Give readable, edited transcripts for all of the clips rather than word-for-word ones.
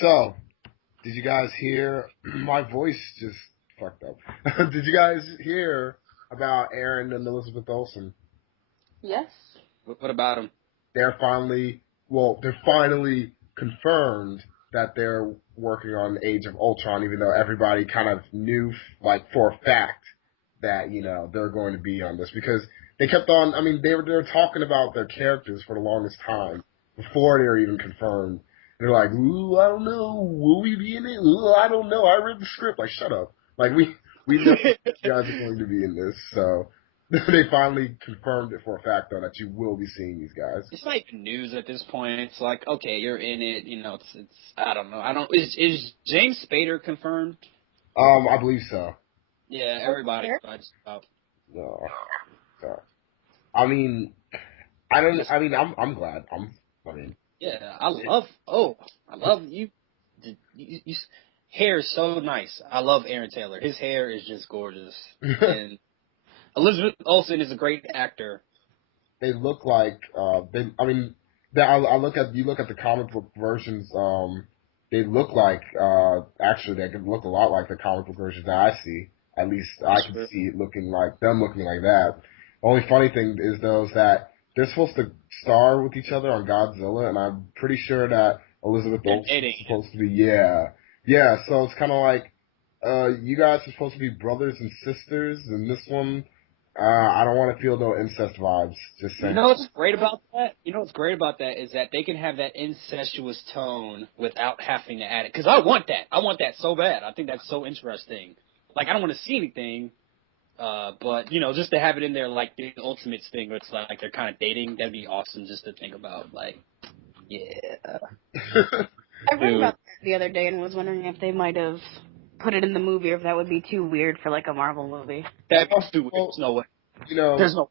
So, did you guys hear? My voice just fucked up. Did you guys hear about Aaron and Elizabeth Olsen? Yes. What about him? They're finally confirmed that they're working on Age of Ultron, even though everybody kind of knew, like, for a fact that, they're going to be on this because they kept on, I mean, they were talking about their characters for the longest time before they were even confirmed. They're like, ooh, I don't know, will we be in it? Ooh, I don't know, I read the script. Like, shut up. Like, we know you guys are going to be in this, so they finally confirmed it for a fact, though, that you will be seeing these guys. It's not even news at this point. It's like, okay, you're in it. It's I don't know. Is James Spader confirmed? I believe so. Yeah, everybody. No, so, I mean, I'm glad. Yeah, I love you. Hair is so nice. I love Aaron Taylor. His hair is just gorgeous. And Elizabeth Olsen is a great actor. They look like, I look at, you look at the comic book versions, they look like, actually they could look a lot like the comic book versions that I see. At least I can see it looking like that. The only funny thing is, though, is that they're supposed to star with each other on Godzilla, and I'm pretty sure that Elizabeth Olsen is supposed to be, yeah, so it's kind of like, you guys are supposed to be brothers and sisters, and this one, I don't want to feel no incest vibes. Just saying. You know what's great about that? Is that they can have that incestuous tone without having to add it. Because I want that. I want that so bad. I think that's so interesting. Like, I don't want to see anything, but, just to have it in there like the Ultimates thing where it's like they're kind of dating, that'd be awesome just to think about. Like, yeah. I read about that the other day and was wondering if they might have put it in the movie or if that would be too weird for, like, a Marvel movie. That'd be too weird. There's no way. There's no.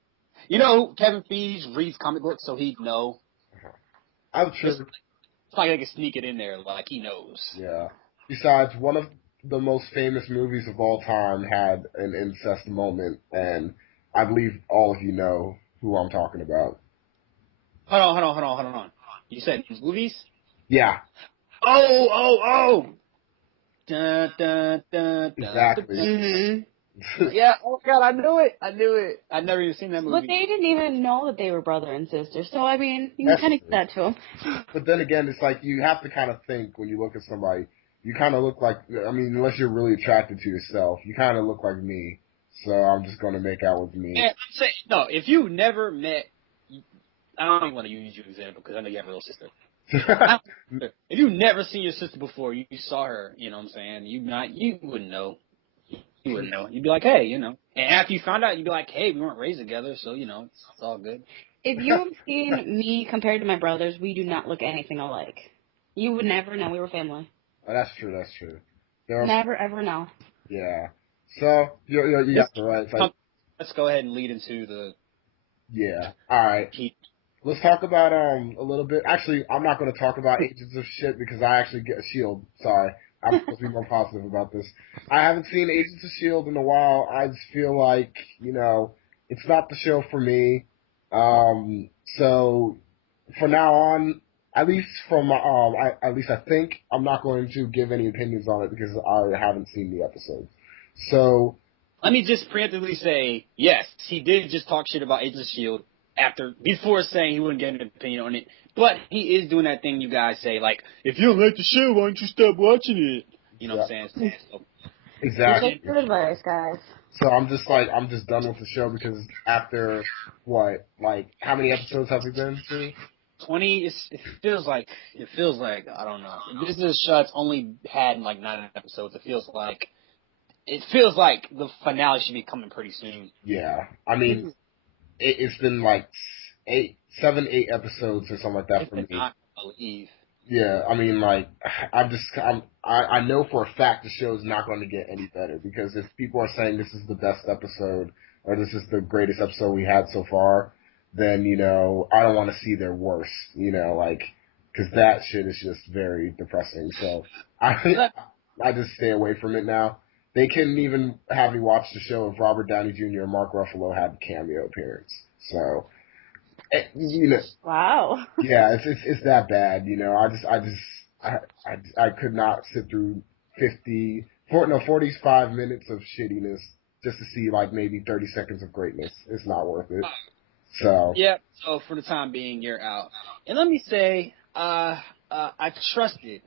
Kevin Feige reads comic books, so he'd know. I'm sure. It's like they can sneak it in there, like he knows. Yeah. Besides, one of the most famous movies of all time had an incest moment, and I believe all of you know who I'm talking about. Hold on. You said movies? Yeah. Oh! Dun, dun, dun, Exactly. Mm-hmm. Yeah, oh God, I knew it. I'd never even seen that movie. But they didn't even know that they were brother and sister, so, I mean, you can kind of get that to them. But then again, it's like you have to kind of think when you look at somebody, you kind of look like, I mean, unless you're really attracted to yourself, you kind of look like me. So I'm just going to make out with me. Man, I'm saying, no, if you never met, I don't even want to use you as an example because I know you have a little sister. If you never seen your sister before, you saw her, you know what I'm saying? You wouldn't know. You wouldn't know. You'd be like, hey, And after you found out, you'd be like, hey, we weren't raised together, so, it's all good. If you have seen me compared to my brothers, we do not look anything alike. You would never know we were family. Oh, that's true. Never, ever know. Yeah. So, you're right. Like, let's go ahead and lead into the... Yeah. All right. Let's talk about a little bit. Actually, I'm not going to talk about Agents of S.H.I.E.L.D. because I actually get S.H.I.E.L.D. Sorry. I'm supposed to be more positive about this. I haven't seen Agents of S.H.I.E.L.D. in a while. I just feel like, it's not the show for me. So from now on, at least I think I'm not going to give any opinions on it because I haven't seen the episodes. So let me just preemptively say, yes, he did just talk shit about Agents of S.H.I.E.L.D. before saying he wouldn't get an opinion on it. But he is doing that thing you guys say, like, if you don't like the show, why don't you stop watching it? You know what I'm saying? So, exactly. Take good advice, guys. So I'm just done with the show because after how many episodes have we been to? 20. It feels like I don't know. This is shot's only had like 9 episodes. It feels like the finale should be coming pretty soon. Yeah, I mean, it's been like 7, 8 episodes or something like that for me. I believe. Yeah, I mean, like, I know for a fact the show is not going to get any better because if people are saying this is the best episode or this is the greatest episode we had so far, then, I don't want to see their worst, because that shit is just very depressing. So I just stay away from it now. They couldn't even have me watch the show if Robert Downey Jr. and Mark Ruffalo had a cameo appearance. So, Wow. Yeah, it's that bad. I could not sit through 45 minutes of shittiness just to see like maybe 30 seconds of greatness. It's not worth it. So Yeah, so for the time being, you're out. And let me say, I trusted.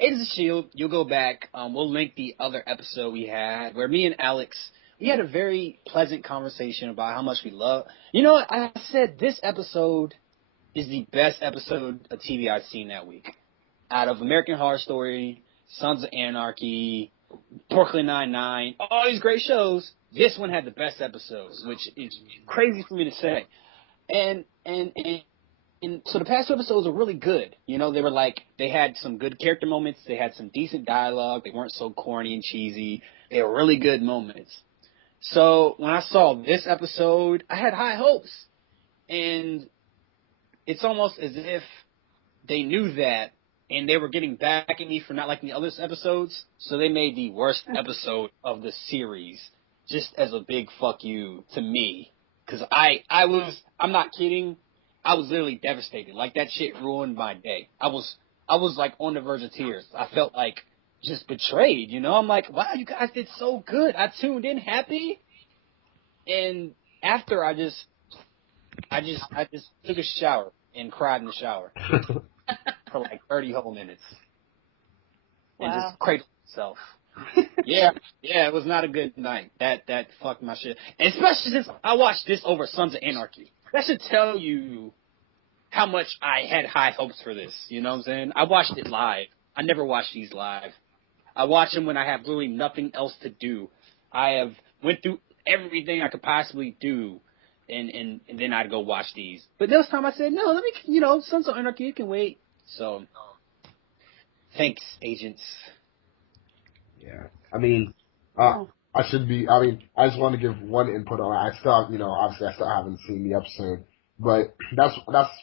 Agents of S.H.I.E.L.D., you'll go back. We'll link the other episode we had where me and Alex, we had a very pleasant conversation about how much we love. You know what? I said this episode is the best episode of TV I've seen that week. Out of American Horror Story, Sons of Anarchy, Brooklyn Nine-Nine, all these great shows, this one had the best episodes, which is crazy for me to say. And so the past two episodes were really good. You know, they had some good character moments, they had some decent dialogue, they weren't so corny and cheesy. They were really good moments. So when I saw this episode, I had high hopes. And it's almost as if they knew that and they were getting back at me for not liking the other episodes, so they made the worst episode of the series just as a big fuck you to me. Because I'm not kidding, I was literally devastated. Like, that shit ruined my day. I was like on the verge of tears. I felt like just betrayed, you know? I'm like, wow, you guys did so good. I tuned in happy, and after I just took a shower and cried in the shower for like 30 whole minutes. And Wow. just cradled myself. Yeah, it was not a good night. That fucked my shit. And especially since I watched this over Sons of Anarchy. That should tell you how much I had high hopes for this. You know what I'm saying? I watched it live. I never watch these live. I watch them when I have literally nothing else to do. I have went through everything I could possibly do, and then I'd go watch these. But this time I said, no, let me, Sons of Anarchy, you can wait. So, thanks, agents. yeah, I mean, Oh. I should be. I mean, I just want to give one input on it. I still, obviously, I still haven't seen the episode, but that's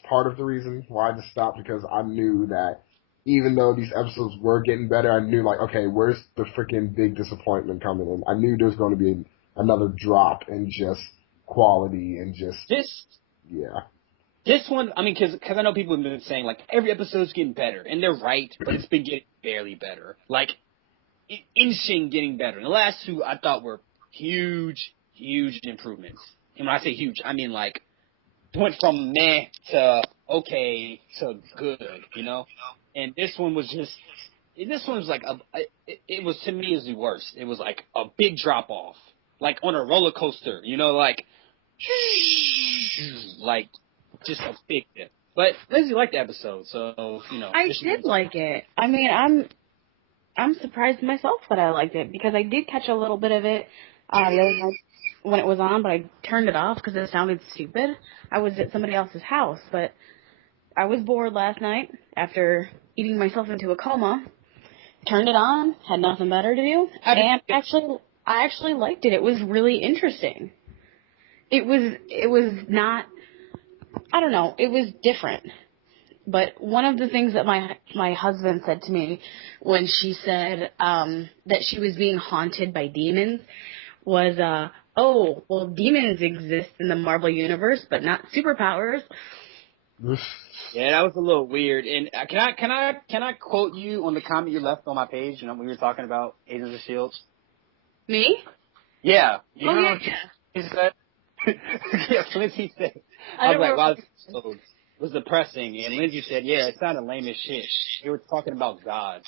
part of the reason why I just stopped, because I knew that even though these episodes were getting better, I knew like, okay, where's the freaking big disappointment coming in? I knew there was going to be another drop in just quality and just This yeah. This one, I mean, because I know people have been saying, like, every episode's getting better, and they're right, but it's been getting barely better. Like, insane getting better. And the last two, I thought, were huge, huge improvements. And when I say huge, I mean, like, went from meh to okay to good, you know? And this one was like, it was, to me, is the worst. It was like a big drop off. Like, on a roller coaster, like, like, just a big dip. But Lindsay liked the episode, so I did like it. I mean, I'm surprised myself that I liked it, because I did catch a little bit of it the other night when it was on, but I turned it off because it sounded stupid. I was at somebody else's house, but I was bored last night after eating myself into a coma. Turned it on, had nothing better to do, and I actually liked it. It was really interesting. It was not, I don't know, it was different. But one of the things that my husband said to me when she said that she was being haunted by demons was, oh, well, demons exist in the Marvel universe, but not superpowers. Yeah, that was a little weird. And can I quote you on the comment you left on my page? When we were talking about Agents of S.H.I.E.L.D. Me? Yeah. You Oh, know yeah, what yeah. he said? Yeah, Lindsay said. I was like, wow, this episode was depressing. And Lindsay said, yeah, it sounded lame as shit. They were talking about God.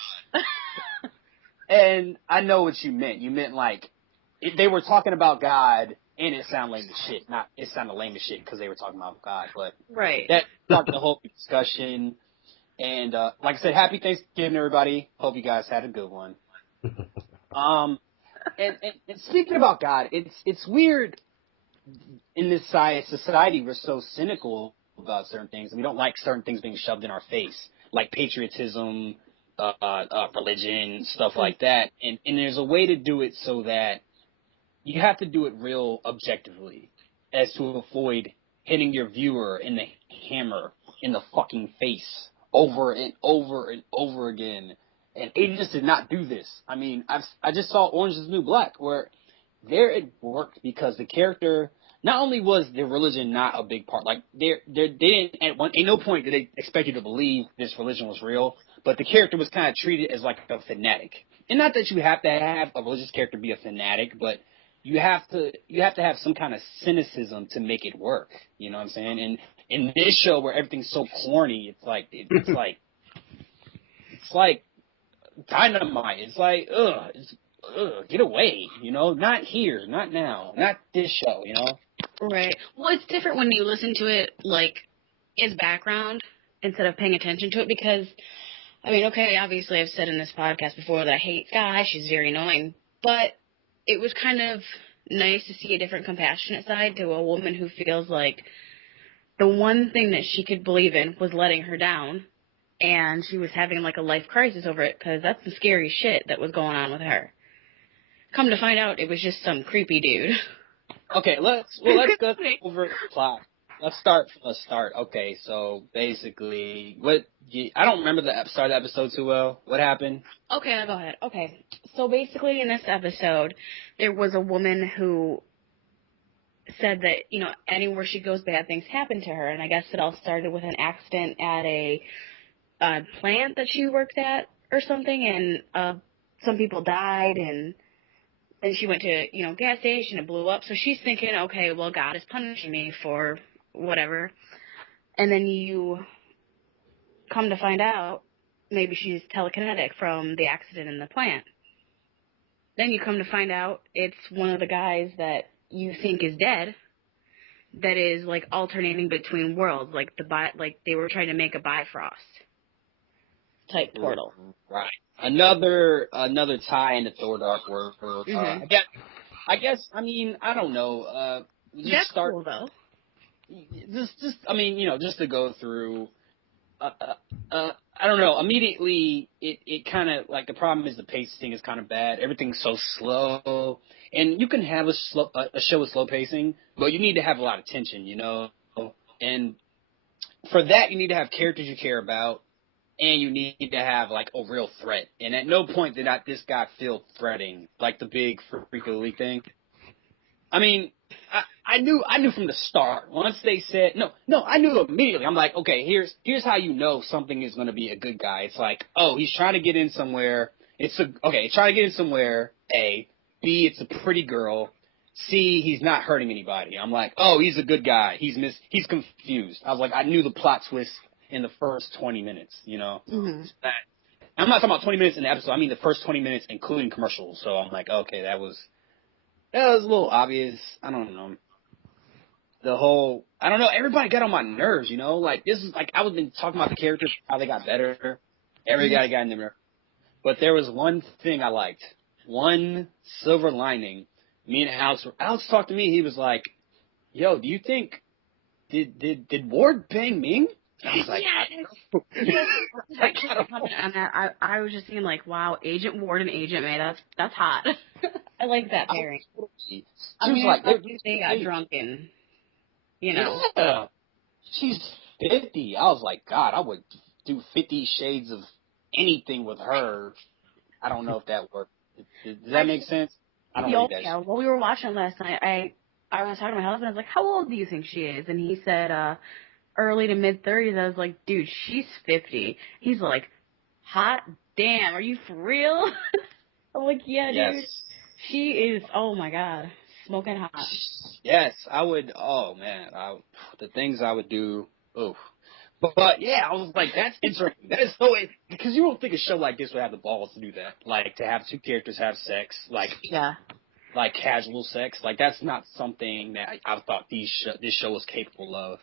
And I know what you meant. You meant like, they were talking about God, and it sounded lame as shit. Not, it sounded lame as shit because they were talking about God, but Right. that sparked the whole discussion. And like I said, happy Thanksgiving, everybody. Hope you guys had a good one. And speaking about God, it's weird in this society. We're so cynical about certain things, and we don't like certain things being shoved in our face, like patriotism, religion, stuff like that. And there's a way to do it so that you have to do it real objectively, as to avoid hitting your viewer in the hammer in the fucking face over and over and over again. And Agents did not do this. I mean, I just saw Orange is the New Black, where there it worked because the character, not only was their religion not a big part, like they didn't at no point did they expect you to believe this religion was real, but the character was kind of treated as like a fanatic. And not that you have to have a religious character be a fanatic, but you have to have some kind of cynicism to make it work. You know what I'm saying? And in this show where everything's so corny, it's like dynamite. It's like get away. You know, not here, not now, not this show. You know. Right. Well, it's different when you listen to it, like, as background instead of paying attention to it because, I mean, okay, obviously I've said in this podcast before that I hate Sky. She's very annoying. But it was kind of nice to see a different compassionate side to a woman who feels like the one thing that she could believe in was letting her down. And she was having, like, a life crisis over it because that's the scary shit that was going on with her. Come to find out, it was just some creepy dude. Okay, let's go over the plot. Let's start from the start. Okay, so basically, I don't remember the start of the episode too well. What happened? Okay, I'll go ahead. Okay, so basically in this episode, there was a woman who said that, you know, anywhere she goes, bad things happen to her. And I guess it all started with an accident at a plant that she worked at or something, and some people died, and then she went to, you know, gas station and blew up. So she's thinking, okay, well, God is punishing me for whatever. And then you come to find out maybe she's telekinetic from the accident in the plant. Then you come to find out it's one of the guys that you think is dead that is, like, alternating between worlds. Like, like they were trying to make a Bifrost type portal. Right. Another tie in the Thor Dark World. Mm-hmm. I guess. I mean, I don't know. That's cool though. Just. I mean, you know, just to go through. I don't know. Immediately, it kind of like the problem is the pacing is kind of bad. Everything's so slow, and you can have a show with slow pacing, but you need to have a lot of tension, you know. And for that, you need to have characters you care about. And you need to have, like, a real threat. And at no point did this guy feel threatening, like the big Freak of the Week thing. I mean, I knew from the start. Once they said, no, I knew immediately. I'm like, okay, here's how you know something is going to be a good guy. It's like, oh, he's trying to get in somewhere. Trying to get in somewhere, A. B, it's a pretty girl. C, he's not hurting anybody. I'm like, oh, he's a good guy. He's confused. I was like, I knew the plot twist in the first 20 minutes, you know. Mm-hmm. I'm not talking about 20 minutes in the episode. I mean the first 20 minutes, including commercials. So I'm like, okay, that was a little obvious. I don't know. I don't know. Everybody got on my nerves, you know. Like, this is like, I was been talking about the characters, how they got better. Everybody got in there. But there was one thing I liked. One silver lining. Me and Alex talked to me. He was like, yo, do you think, did Ward bang Ming? I was like, yes. I can't comment on that. I was just thinking, like, wow, Agent Ward and Agent May, that's hot. I like that pairing. I mean, like, they got drunk and, you know. Yeah. She's 50. I was like, God, I would do 50 Shades of anything with her. I don't know if that worked. Does that make sense? I don't know. Yeah, well, we were watching last night. I was talking to my husband. I was like, how old do you think she is? And he said, early to mid-30s. I was like, dude, she's 50. He's like, hot damn, are you for real? I'm like, yeah, yes. Dude. She is, oh my God, smoking hot. Yes, I would, oh man, the things I would do, oof. But yeah, I was like, that's interesting. That is so, because you don't think a show like this would have the balls to do that. Like, to have two characters have sex, like, yeah, like casual sex. Like, that's not something that I thought this show was capable of.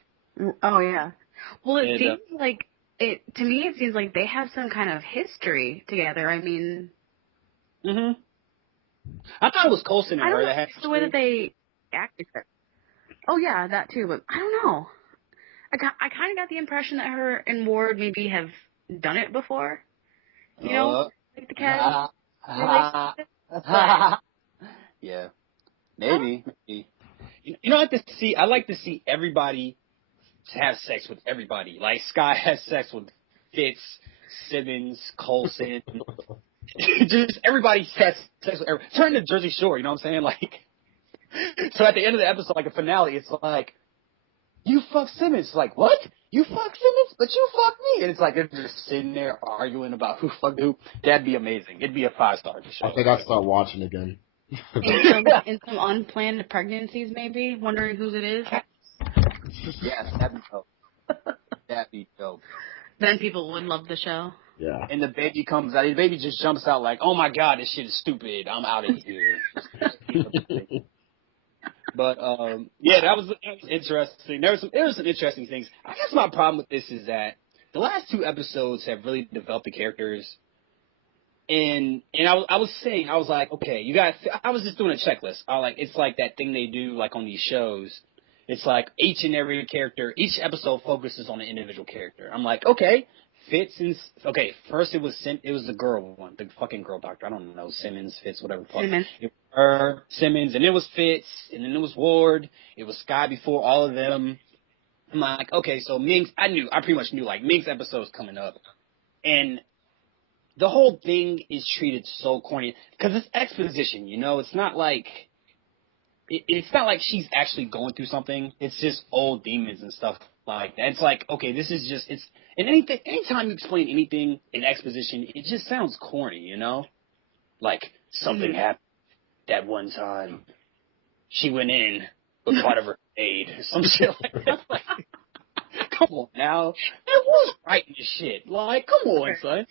Oh, yeah. Well, it seems like, to me, it seems like they have some kind of history together. I mean... Mm-hmm. I thought it was Coulson and her that had the way that they acted. Oh, yeah, that too, but I don't know. I kind of got the impression that her and Ward maybe have done it before. You know? Like the cat. Yeah. Maybe. You know, I like to see everybody have sex with everybody. Like, Sky has sex with Fitz, Simmons, Coulson. Just everybody has sex with everybody. Turn to Jersey Shore, you know what I'm saying? Like, so at the end of the episode, like a finale, it's like, you fuck Simmons. Like, what? you fuck Simmons, but you fuck me. And it's like they're just sitting there arguing about who fucked who. That'd be amazing. It'd be a 5-star I show. think I'll start watching again. In some unplanned pregnancies, maybe wondering whose it is. Yes, that'd be dope. That'd be dope. Then people would love the show. Yeah. And the baby comes out. The baby just jumps out like, "Oh my god, this shit is stupid. I'm out of here." But yeah, that was interesting. There were some interesting things. I guess my problem with this is that the last 2 episodes have really developed the characters. And I was saying, I was like, okay, you guys. I was just doing a checklist. It's like that thing they do like on these shows. It's like each and every character, each episode focuses on an individual character. I'm like, okay, Fitz and okay, first it was the girl one, the fucking girl doctor. I don't know, Simmons, Fitz, whatever. Simmons. It was her, Simmons, and it was Fitz, and then it was Ward. It was Sky before all of them. I'm like, okay, so Ming's. I pretty much knew like Ming's episode's coming up, and the whole thing is treated so corny because it's exposition. It's not like. It's not like she's actually going through something. It's just old demons and stuff like that. It's like, okay, this is just, and anytime you explain anything in exposition, it just sounds corny, Like, something happened that one time. She went in with part of her aid. Some shit like that. Like, come on now. Man, who's writing this shit? Like, come on, son.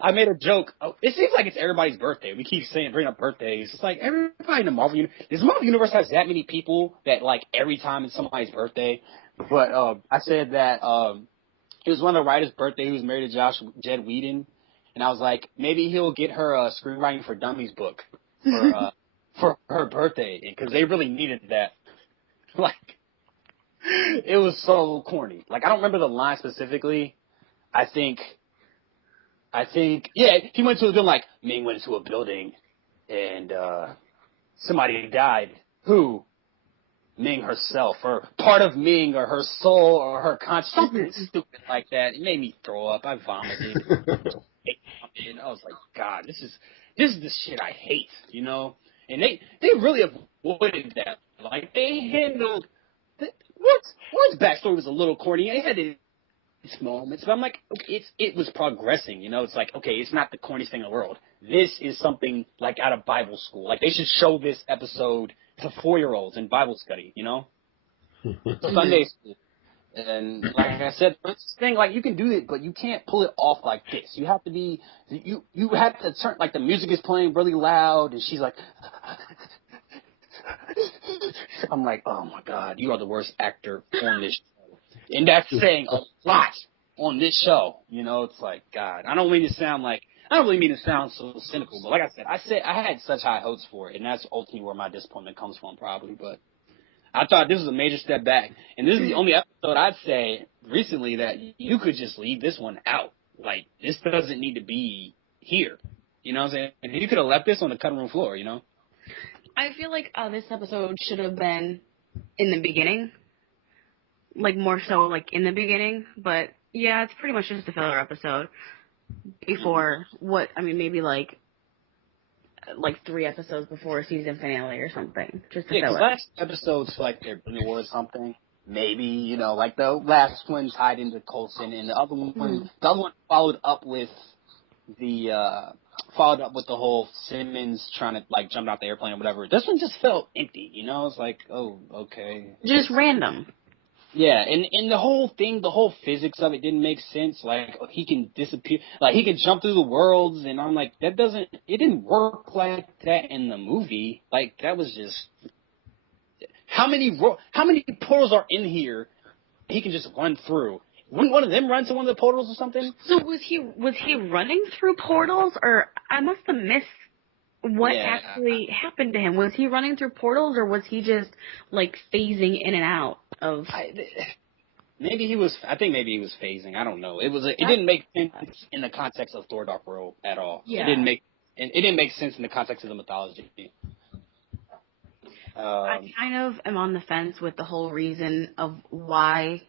I made a joke. It seems like it's everybody's birthday. We keep bring up birthdays. It's like everybody in the Marvel Universe. Does Marvel Universe has that many people that like every time it's somebody's birthday? But I said that it was one of the writers' birthday. He was married to Jed Whedon, and I was like, maybe he'll get her a Screenwriting for Dummies book for her birthday because they really needed that. Like, it was so corny. Like, I don't remember the line specifically. I think, yeah, he went to a building, like, Ming went into a building, and somebody died. Who? Ming herself, or part of Ming, or her soul, or her conscience, something stupid like that. It made me throw up. I vomited. And I was like, God, this is the shit I hate, And they really avoided that. Like, they handled, Ward's backstory was a little corny. They had its moments, but I'm like, okay, it was progressing, It's like, okay, it's not the corniest thing in the world. This is something like out of Bible school. Like, they should show this episode to 4-year-olds in Bible study, Sunday school. And like I said, it's this thing, like, you can do it, but you can't pull it off like this. You have to be, you have to turn, like, the music is playing really loud, and she's like, I'm like, oh my God, you are the worst actor on this show. And that's saying a lot on this show. It's like, God, I don't really mean to sound so cynical, but like I said, I had such high hopes for it, and that's ultimately where my disappointment comes from, probably. But I thought this was a major step back, and this is the only episode I'd say recently that you could just leave this one out. Like, this doesn't need to be here. You know what I'm saying? And you could have left this on the cutting room floor, I feel like this episode should have been in the beginning. Like, more so, like, in the beginning. But, yeah, it's pretty much just a filler episode. Before, maybe, like 3 episodes before season finale or something. Just a Yeah, because filler. last episodes feel like they're bringing towards something. Maybe, like the last one tied into Coulson, and the other one, followed up with the whole Simmons trying to, like, jump out the airplane or whatever. This one just felt empty, It's like, oh, okay. Just random. Yeah, and the whole thing, the whole physics of it didn't make sense. Like, he can disappear, like, he can jump through the worlds, and I'm like, it didn't work like that in the movie. Like, that was just, how many portals are in here he can just run through? Wouldn't one of them run to one of the portals or something? So was he running through portals, or I must have missed what actually happened to him? Was he running through portals, or was he just, like, phasing in and out of? Maybe he was. I think maybe he was phasing. I don't know. It didn't make sense in the context of Thor: Dark World at all. Yeah. It didn't make sense in the context of the mythology. I kind of am on the fence with the whole reason of why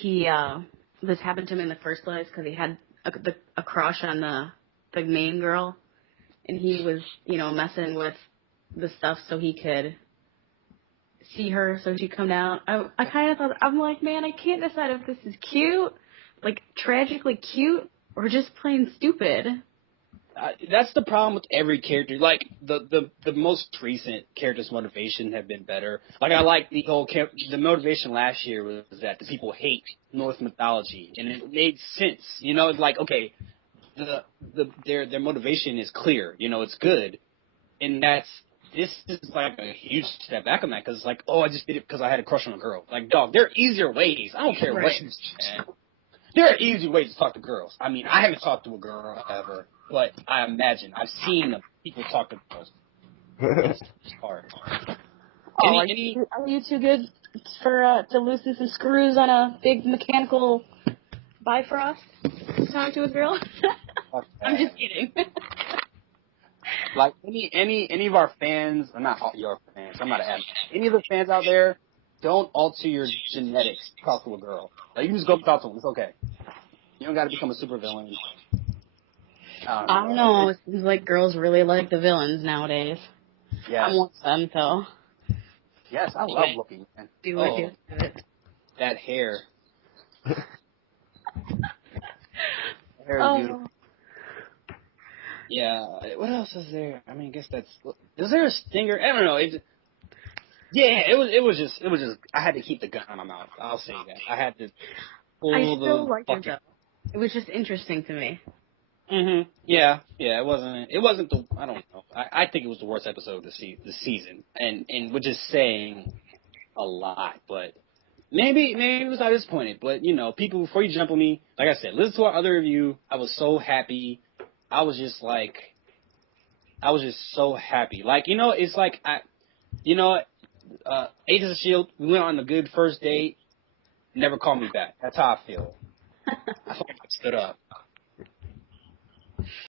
this happened to him in the first place, because he had a crush on the main girl, and he was, messing with the stuff so he could see her, so she'd come down. I kind of thought, I'm like, man, I can't decide if this is cute, like tragically cute, or just plain stupid. That's the problem with every character. Like the most recent characters' motivation have been better. Like I like the whole the motivation last year was that the people hate Norse mythology, and it made sense. You know, it's like okay, their motivation is clear. You know, it's good, and this is like a huge step back on that because it's like, oh, I just did it because I had a crush on a girl. Like, dog, there are easier ways. I don't care what you say, man. There are easy ways to talk to girls. I mean, I haven't talked to a girl ever, but I imagine I've seen people talk to girls. It's hard. Oh, are you too good for to loosen some screws on a big mechanical Bifrost to talk to a girl? I'm just kidding. Like any of our fans, or not all your fans, I'm not an any of the fans out there, don't alter your genetics to talk to a girl. Like, you can just go talk to them. It's okay. You don't got to become a supervillain. I don't know. It seems like girls really like the villains nowadays. Yes. I'm one of them, so. Yes, I love looking. Man. Do what you do it. That hair. That hair is beautiful. Yeah. What else is there? I mean, I guess that's. Is there a stinger? I don't know. It was just. I had to keep the gun in my mouth. I'll say that. I had to. I still liked it though. It was just interesting to me. Yeah. It wasn't the. I don't know. I think it was the worst episode of the season, and we're just saying a lot, but. Maybe it was not disappointed, but you know, people, before you jump on me, like I said, listen to our other review. I was so happy. I was just so happy. Like, you know, it's like Agents of S.H.I.E.L.D. We went on a good first date. Never called me back. That's how I feel. I felt like I stood up.